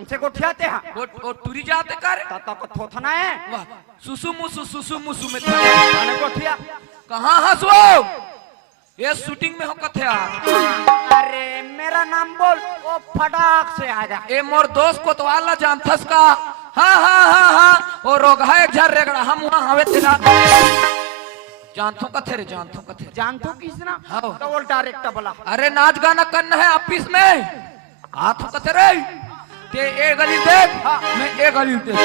हमसे गोठियाते हैं वो टूरी जाते कर ताता को थोथना है वाह सुसु मुसु में अने गोठिया कहाँ हंसो ये शूटिंग में हो कथे अरे मेरा नाम बोल वो फटाक से आ जा ए मोर दोस्त को तो आला जानथस का हाँ वो रोग है एक झर रेगड़ा हम वहाँ हवे तेरा जानथो कथे रे जानतो किसना हाँ। तो वो डायरेक्टर बोला अरे नाच गाना करना है ऑफिस में हाथ कथे रे ते ए गली देख मैं ए गली देख